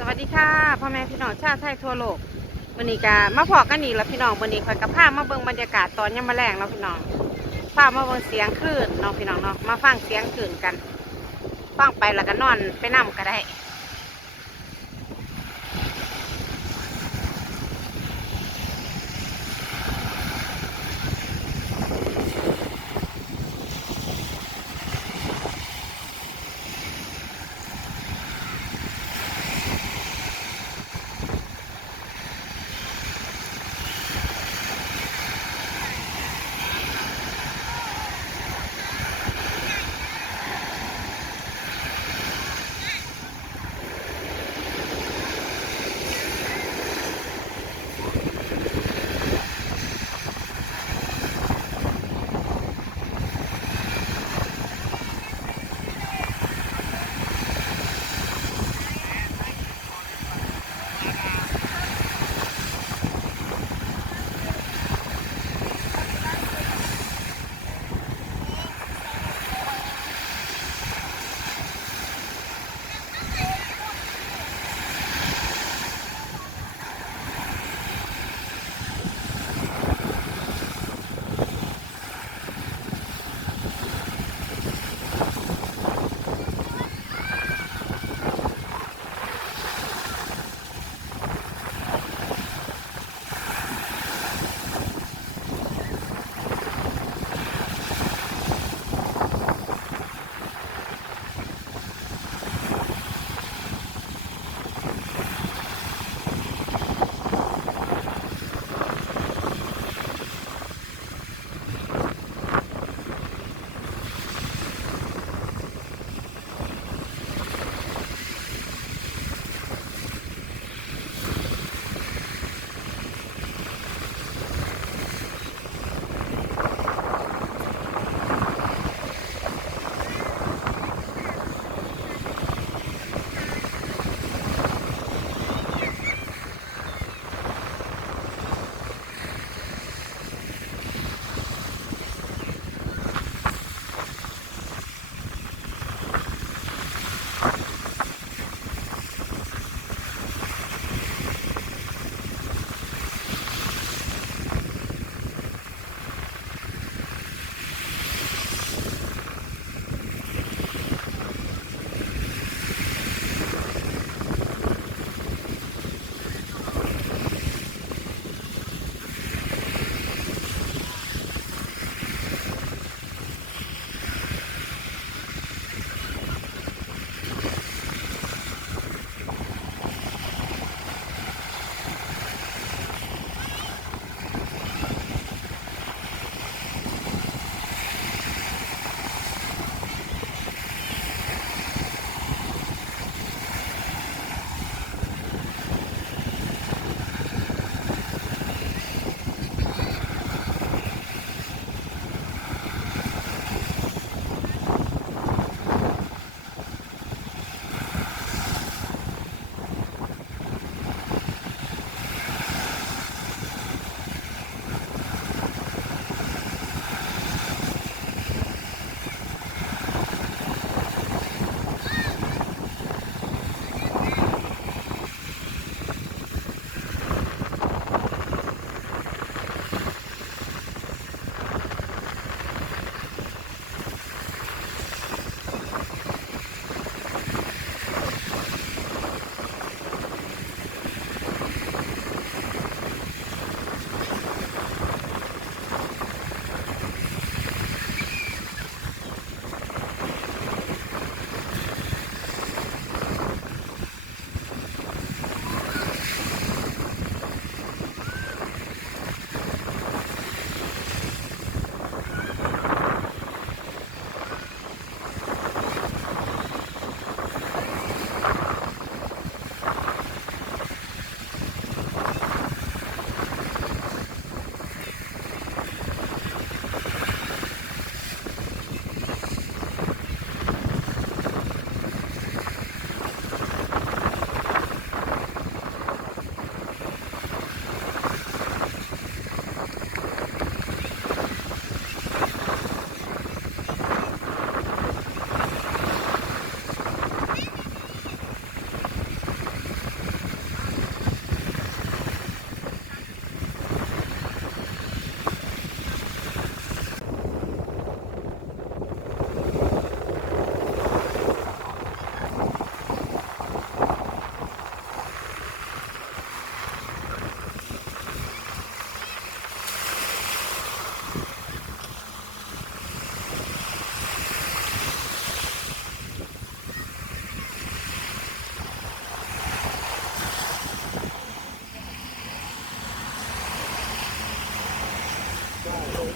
สวัสดีค่ะพ่อแม่พี่น้องชาวไทยทั่วโลกวันนี้ก็มาพอกันอีกแล้วพี่น้องวันนี้คอยกับพามาเบิ่งบรรยากาศตอนยามมื้อแลงเนาะพี่น้องพามาเบิ่งเสียงคลื่นเนาะพี่น้องเนาะมาฟังเสียงคลื่นกันฟังไปแล้วก็นอนไปนำก็ได้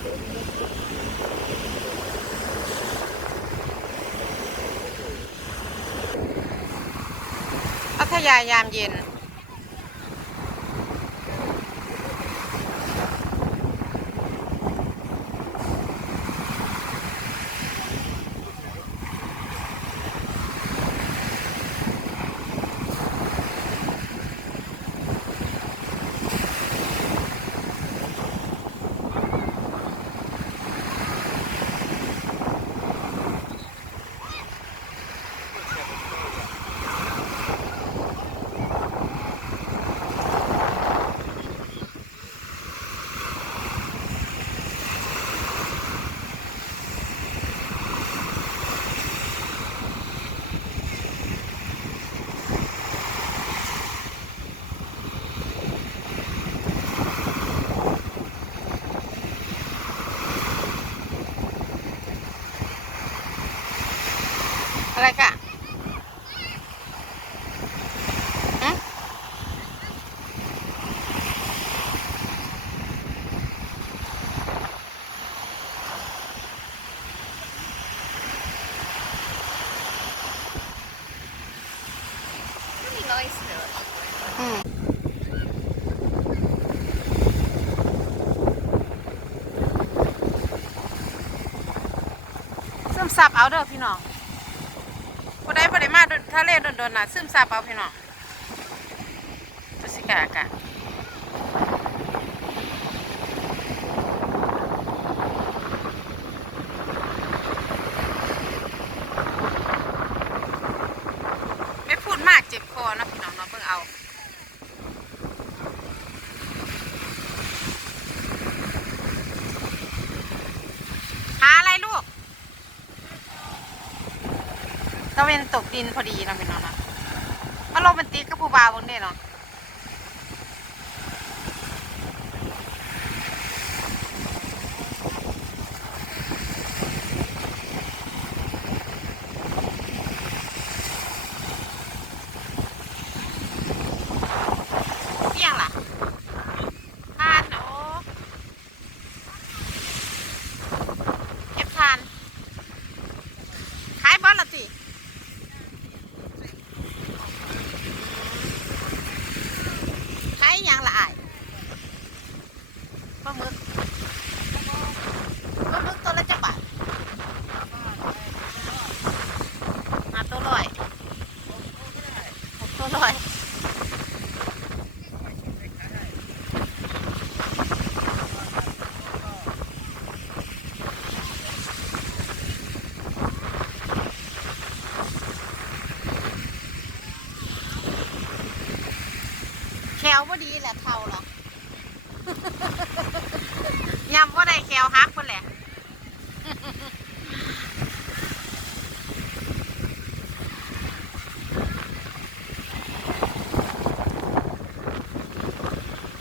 พัทยายามเย็นอะไรกะซึมซับเอาเด้อพี่น้องผู้ใดบ่ได้มาทะเลโดนๆน่ะซึมซับเอาพี่น้องบรรยากาศกะไม่พูดมากเจ็บคอนะพี่น้องเนาะเบิ่งเอาหาอะไรลูกตะเวนตกดินพอดีนะพี่น้องนะมาโรแมนติกกับผู้บ่าวบนนี้เนาะเที่ยงล่ะทานโอ้เก็บทานขายบอลละสิขายยังละอายปลาหมึกตัวละจักบาทตัวร้อยตัวร้อยแควบ่ดีแหละเท่าหรอกยำว่าได้แควฮักคนแหละ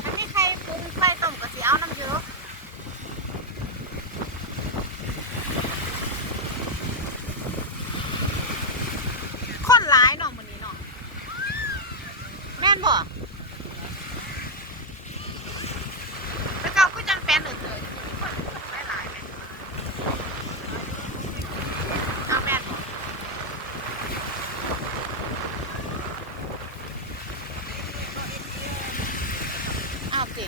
อันนี้ใครปรุงไฟต้มกะสิเอาน้ำเยอะคนร้ายเนาะมื้อนี้เนาะแม่นบ่แล้วก็คือจังแฟนเลยหลายๆแม่เอาแม่นบ่เอาสิ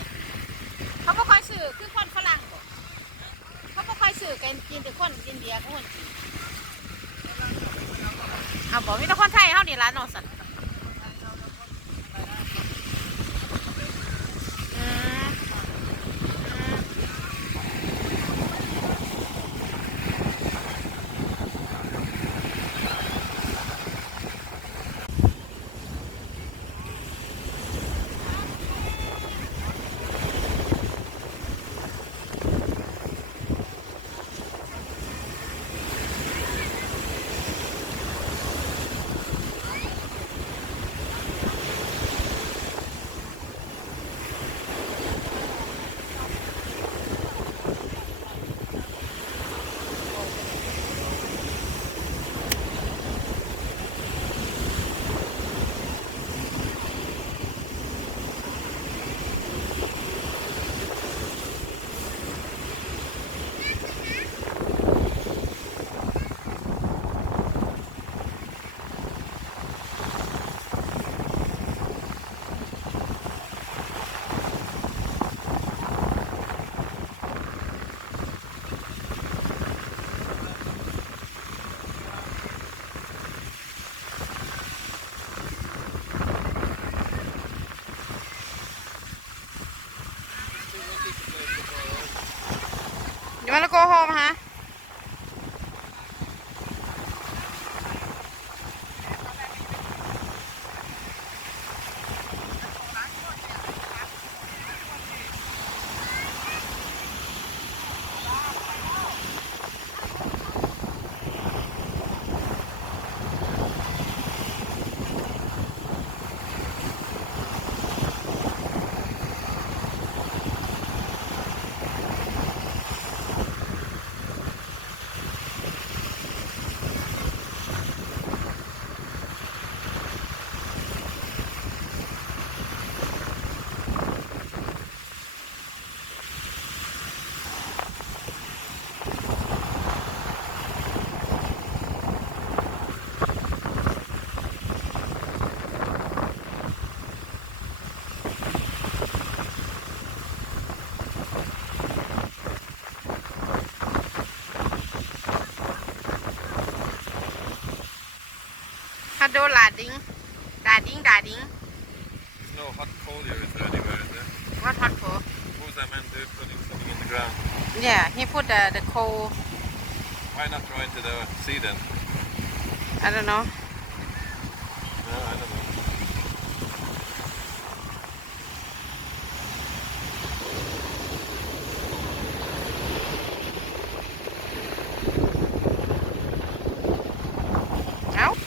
เขาบ่ค่อยซื้อคือคนฝรั่งบ่เขาบ่ค่อยซื้อกันกินแต่คนอินเดียกับคนจีนเอาบ่มีแต่คนไทยเฮานี่ล่ะเนาะสั่นอืม You wanna go home, huh? Hello, Lading. Dading. There's no hot coal here is there anywhere, is there? What hot for? What was that man do putting something in the ground? Yeah, he put the coal. Why not throw into the sea then? I don't know. No, I don't know. Out.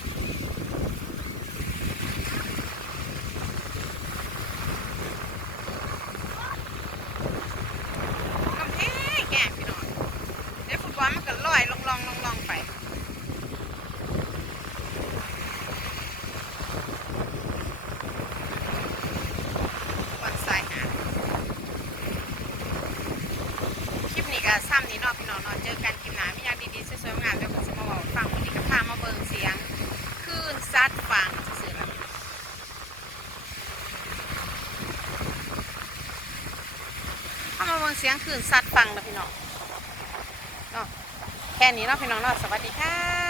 Come here,แก่พี่น้องเดี๋ยวฟุตบอลมันก็ลอยลองไปวันสายหาคลิปนี้ก็ซ้ำนี้เนาะพี่น้องเนาะเจอกันคลิปหน้ามีอย่างดีๆสวยๆงามๆเดี๋ยวผมจะมาบอกฟังวันนี้ก็พามาเบิ่งเสียงคลื่นซัดฟังซื่อๆแล้วถ้ามาเบิ่งเสียงคลื่นซัดฟังนะพี่น้องเนาะแค่นี้เนาะพี่น้องเนาะสวัสดีค่ะ